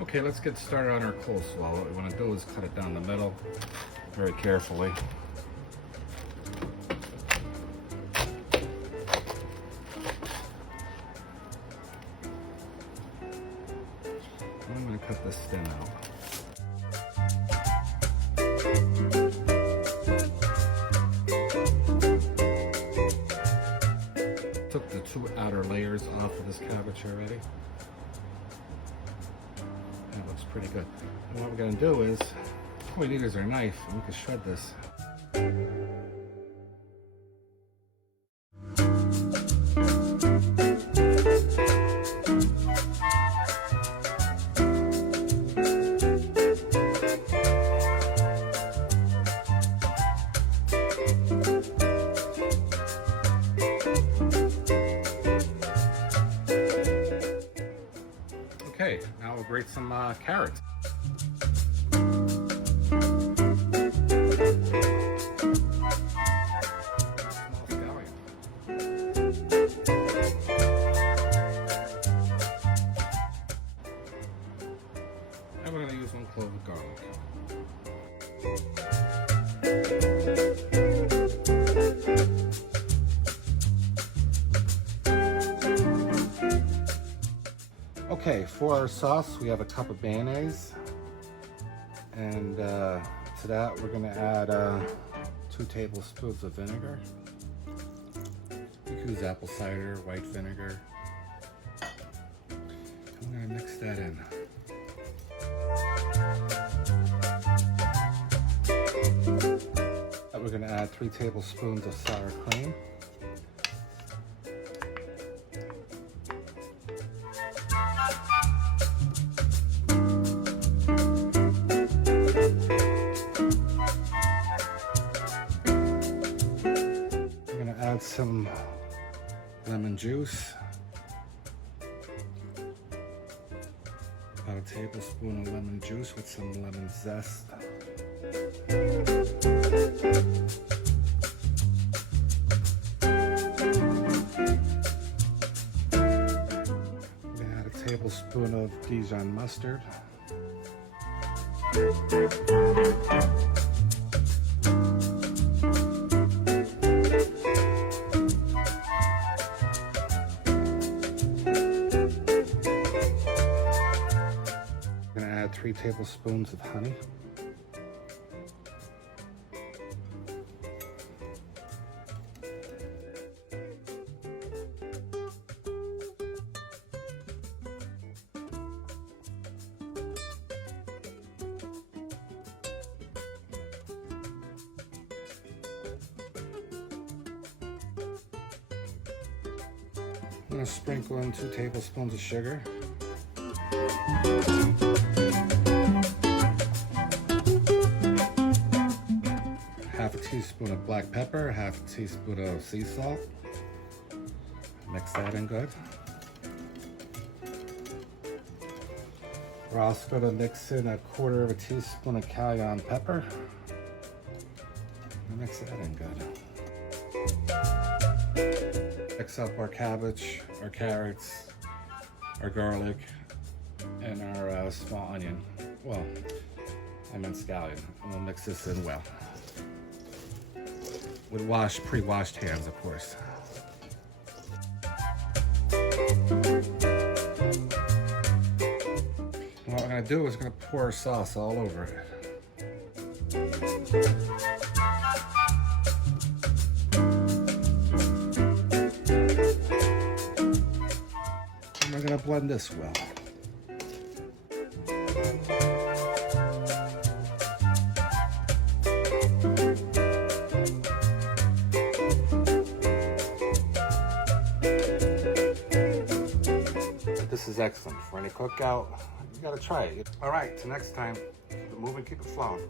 Okay, let's get started on our coleslaw. What we want to do is cut it down the middle very carefully. I'm going to cut the stem out. Took the two outer layers off of this cabbage already. That looks pretty good. And what we're going to do is, all we need is our knife, and we can shred this. Okay, now we'll grate some carrots. Small scallion. And we're going to use 1 clove of garlic. Okay, for our sauce, we have a cup of mayonnaise, and to that we're going to add 2 tablespoons of vinegar. You can use apple cider, white vinegar. I'm going to mix that in. We're going to add 3 tablespoons of sour cream. Add some lemon juice, about a tablespoon of lemon juice with some lemon zest. I'm going to add a tablespoon of Dijon mustard. I'm going to add 3 tablespoons of honey. I'm going to sprinkle in 2 tablespoons of sugar. Half a teaspoon of black pepper, half a teaspoon of sea salt. Mix that in good. We're also going to mix in 1/4 teaspoon of cayenne pepper. Mix that in good. Mix up our cabbage, our carrots, our garlic, and our small onion. Well, I meant scallion. And we'll mix this in well. With pre-washed hands, of course. And what we're going to do is we're going to pour our sauce all over it. And we're going to blend this well. This is excellent. For any cookout, you gotta try it. All right, till next time, keep it moving, keep it flowing.